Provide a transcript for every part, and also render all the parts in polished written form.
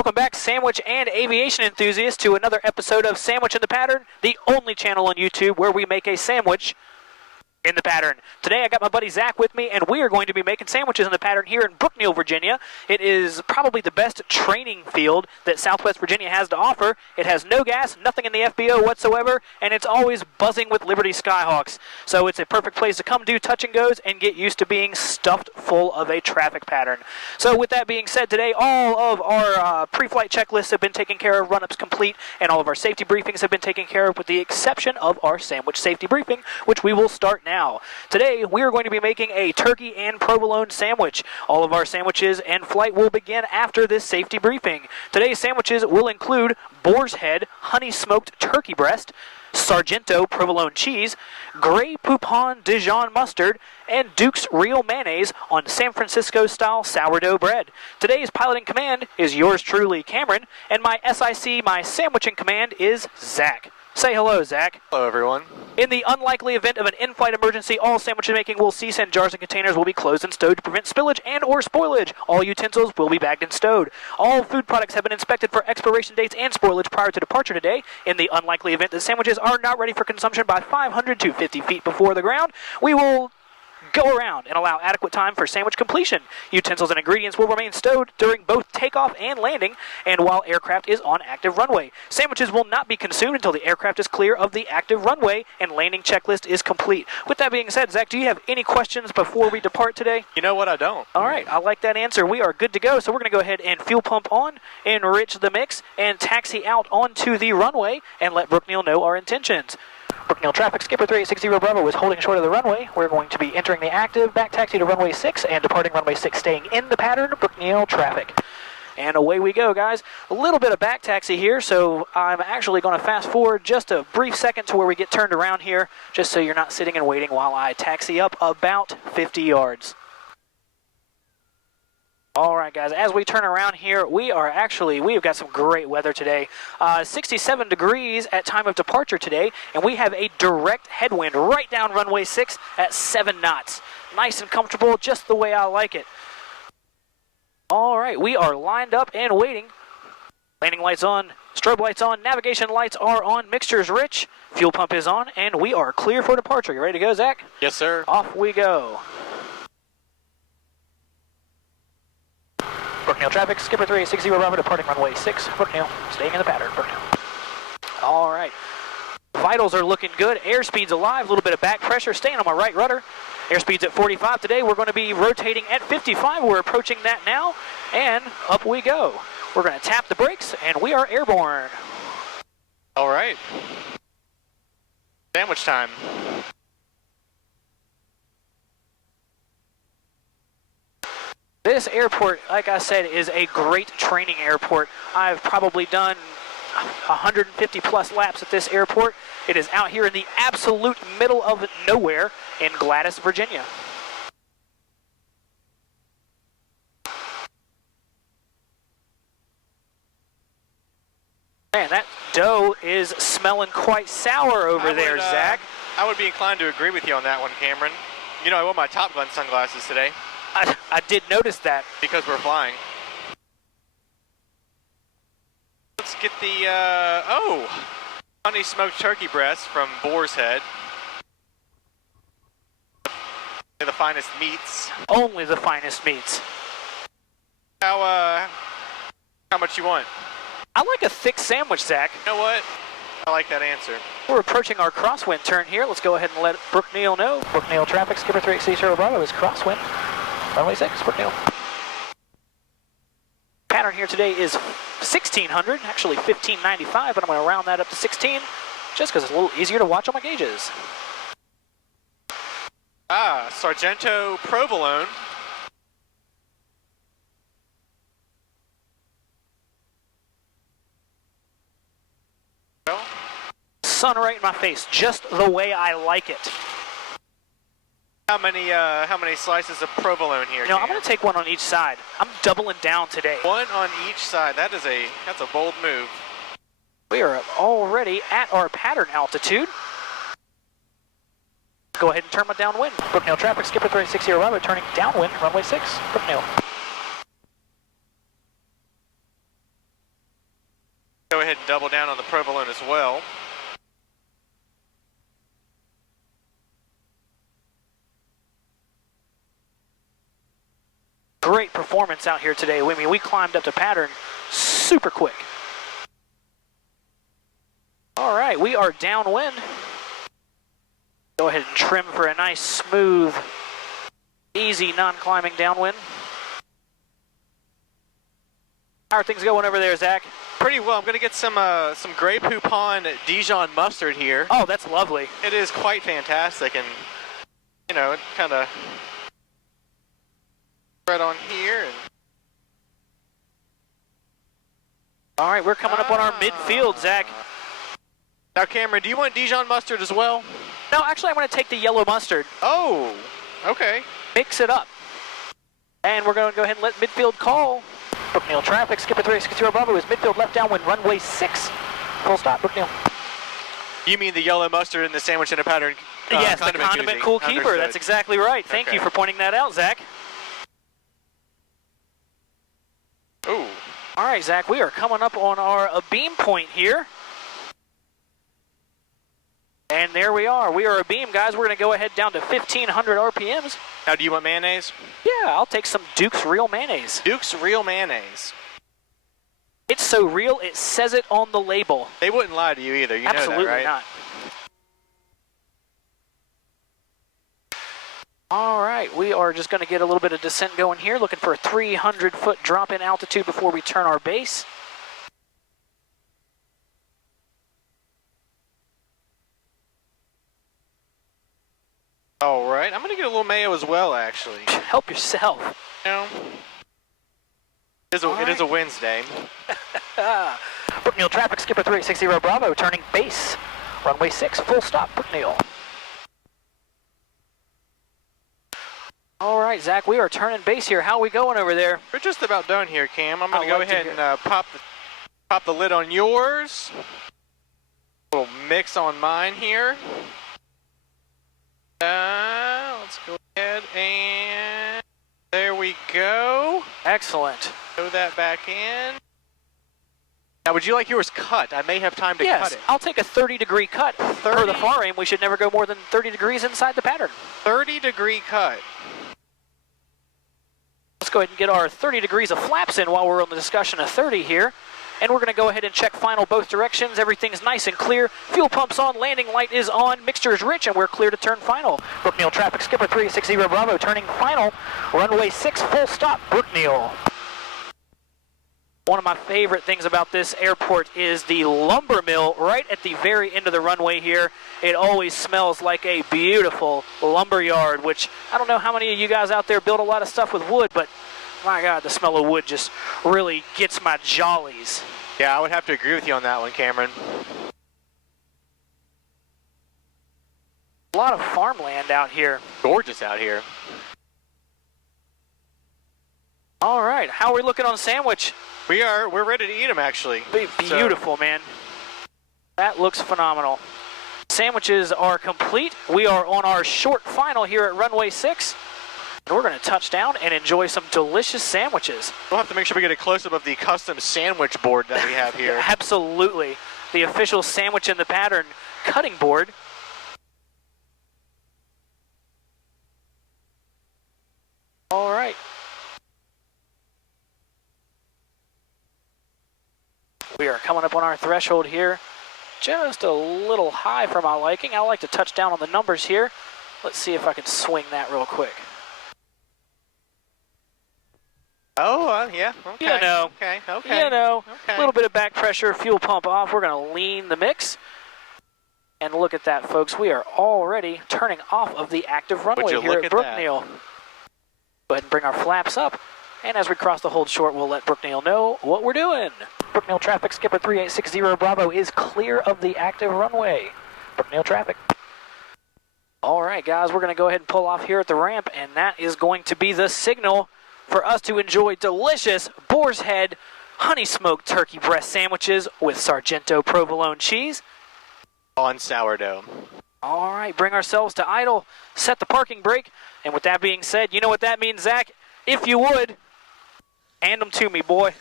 Welcome back, sandwich and aviation enthusiasts, to another episode of Sandwich in the Pattern, the only channel on YouTube where we make a sandwich in the pattern. Today I got my buddy Zach with me, and we are going to be making sandwiches in the pattern here in Brookneal, Virginia. It is probably the best training field that Southwest Virginia has to offer. It has no gas, nothing in the FBO whatsoever, and it's always buzzing with Liberty Skyhawks. So it's a perfect place to come do touch and goes and get used to being stuffed full of a traffic pattern. So with that being said, today all of our pre-flight checklists have been taken care of, run-ups complete, and all of our safety briefings have been taken care of with the exception of our sandwich safety briefing, which we will start now. Today, we are going to be making a turkey and provolone sandwich. All of our sandwiches and flight will begin after this safety briefing. Today's sandwiches will include boar's head, honey-smoked turkey breast, Sargento provolone cheese, Grey Poupon Dijon mustard, and Duke's Real mayonnaise on San Francisco-style sourdough bread. Today's pilot in command is yours truly, Cameron, and my SIC, my sandwich in command, is Zach. Say hello, Zach. Hello, everyone. In the unlikely event of an in-flight emergency, all sandwich making will cease and jars and containers will be closed and stowed to prevent spillage and or spoilage. All utensils will be bagged and stowed. All food products have been inspected for expiration dates and spoilage prior to departure today. In the unlikely event that sandwiches are not ready for consumption by 500 to 50 feet before the ground, we will go around and allow adequate time for sandwich completion. Utensils and ingredients will remain stowed during both takeoff and landing and while aircraft is on active runway. Sandwiches will not be consumed until the aircraft is clear of the active runway and landing checklist is complete. With that being said, Zach, do you have any questions before we depart today? You know what? I don't. All right, I like that answer. We are good to go, so we're going to go ahead and fuel pump on, enrich the mix, and taxi out onto the runway and let Brookneal know our intentions. Brookneal traffic, skipper 3860 Bravo is holding short of the runway. We're going to be entering the active back taxi to runway 6 and departing runway 6, staying in the pattern, Brookneal traffic. And away we go, guys. A little bit of back taxi here, so I'm actually going to fast forward just a brief second to where we get turned around here, just so you're not sitting and waiting while I taxi up about 50 yards. All right, guys, as we turn around here, we've got some great weather today. 67 degrees at time of departure today, and we have a direct headwind right down runway 6 at 7 knots. Nice and comfortable, just the way I like it. All right, we are lined up and waiting. Landing lights on, strobe lights on, navigation lights are on, mixture's rich, fuel pump is on, and we are clear for departure. You ready to go, Zach? Yes, sir. Off we go. Brookneal traffic, skipper 3860 Bravo, departing runway 6, Brookneal, staying in the pattern, Brookneal. All right, vitals are looking good, airspeed's alive, a little bit of back pressure, staying on my right rudder. Airspeed's at 45 today, we're going to be rotating at 55, we're approaching that now, and up we go. We're going to tap the brakes, and we are airborne. All right. Sandwich time. This airport, like I said, is a great training airport. I've probably done 150 plus laps at this airport. It is out here in the absolute middle of nowhere in Gladys, Virginia. Man, that dough is smelling quite sour over there, Zach. I would be inclined to agree with you on that one, Cameron. You know, I wore my Top Gun sunglasses today. I did notice that. Because we're flying. Let's get the, honey smoked turkey breast from Boar's Head. They're the finest meats. Only the finest meats. How much you want? I like a thick sandwich, Zach. You know what? I like that answer. We're approaching our crosswind turn here. Let's go ahead and let Brookneal know. Brookneal traffic, skipper 3860 Bravo is crosswind. Runway 6, Brookneal. Pattern here today is 1600, actually 1595, but I'm going to round that up to 16, just because it's a little easier to watch on my gauges. Sargento provolone. Sun right in my face, just the way I like it. How many slices of provolone here? You know, I'm going to take one on each side. I'm doubling down today. One on each side. That's a bold move. We are already at our pattern altitude. Go ahead and turn my downwind. Brookneal traffic, skipper 3860 Bravo, turning downwind, runway 6, Brookneal. Go ahead and double down on the provolone as well. Great performance out here today. I mean, we climbed up the pattern super quick. All right, we are downwind. Go ahead and trim for a nice, smooth, easy, non-climbing downwind. How are things going over there, Zach? Pretty well. I'm going to get some Grey Poupon Dijon mustard here. Oh, that's lovely. It is quite fantastic, and you know, it kind of right on here. And all right, we're coming up on our midfield, Zach. Now, Cameron, do you want Dijon mustard as well? No, actually, I'm going to take the yellow mustard. Oh, okay. Mix it up. And we're going to go ahead and let midfield call. Brookneal traffic, skipper 360 Bravo is midfield left downwind, runway 6. Full stop, Brookneal. You mean the yellow mustard in the sandwich in a pattern? Yes, the condiment cool keeper. Understood. That's exactly right. Thank you for pointing that out, Zach. Ooh. All right, Zach, we are coming up on our beam point here. And there we are. We are a beam, guys. We're going to go ahead down to 1,500 RPMs. Now, do you want mayonnaise? Yeah, I'll take some Duke's Real Mayonnaise. Duke's Real Mayonnaise. It's so real, it says it on the label. They wouldn't lie to you either. You Absolutely know that, right? not. All right, we are just going to get a little bit of descent going here, looking for a 300-foot drop in altitude before we turn our base. All right, I'm going to get a little mayo as well, actually. Help yourself. You know, it is a Wednesday. Brookneal traffic, skipper 360 Bravo, turning base. Runway 6, full stop, Brookneal. All right, Zach, we are turning base here. How are we going over there? We're just about done here, Cam. I'm going to go ahead and pop the lid on yours. A little mix on mine here. Let's go ahead and there we go. Excellent. Throw that back in. Now, would you like yours cut? I may have time to cut it. Yes, I'll take a 30-degree cut. 30? For the far aim, we should never go more than 30 degrees inside the pattern. 30-degree cut. Let's go ahead and get our 30 degrees of flaps in while we're on the discussion of 30 here. And we're going to go ahead and check final both directions. Everything's nice and clear. Fuel pump's on, landing light is on, mixture is rich, and we're clear to turn final. Brookneal traffic, skipper 360 Bravo, turning final. Runway 6, full stop, Brookneal. One of my favorite things about this airport is the lumber mill right at the very end of the runway here. It always smells like a beautiful lumber yard, which I don't know how many of you guys out there build a lot of stuff with wood, but my God, the smell of wood just really gets my jollies. Yeah, I would have to agree with you on that one, Cameron. A lot of farmland out here. Gorgeous out here. All right, how are we looking on sandwich? We're ready to eat them, actually. Beautiful, man. That looks phenomenal. Sandwiches are complete. We are on our short final here at runway 6. And we're going to touch down and enjoy some delicious sandwiches. We'll have to make sure we get a close-up of the custom sandwich board that we have here. Absolutely. The official sandwich in the pattern cutting board. All right. We are coming up on our threshold here. Just a little high for my liking. I like to touch down on the numbers here. Let's see if I can swing that real quick. Oh, yeah, okay. You know. Okay. You know, okay. A little bit of back pressure, fuel pump off. We're going to lean the mix. And look at that, folks. We are already turning off of the active runway here at Brookneal. Go ahead and bring our flaps up. And as we cross the hold short, we'll let Brookneal know what we're doing. Brookneal traffic, skipper 3860 Bravo is clear of the active runway. Brookneal traffic. All right, guys, we're going to go ahead and pull off here at the ramp, and that is going to be the signal for us to enjoy delicious Boar's Head honey smoked turkey breast sandwiches with Sargento provolone cheese. On sourdough. All right, bring ourselves to idle, set the parking brake, and with that being said, you know what that means, Zach? If you would, hand them to me, boy.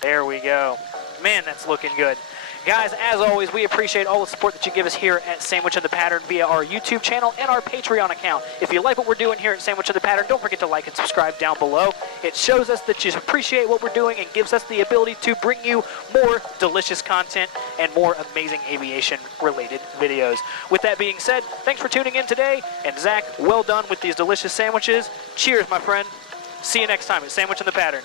There we go. Man, that's looking good. Guys, as always, we appreciate all the support that you give us here at Sandwich in the Pattern via our YouTube channel and our Patreon account. If you like what we're doing here at Sandwich in the Pattern, don't forget to like and subscribe down below. It shows us that you appreciate what we're doing and gives us the ability to bring you more delicious content and more amazing aviation-related videos. With that being said, thanks for tuning in today. And Zach, well done with these delicious sandwiches. Cheers, my friend. See you next time at Sandwich in the Pattern.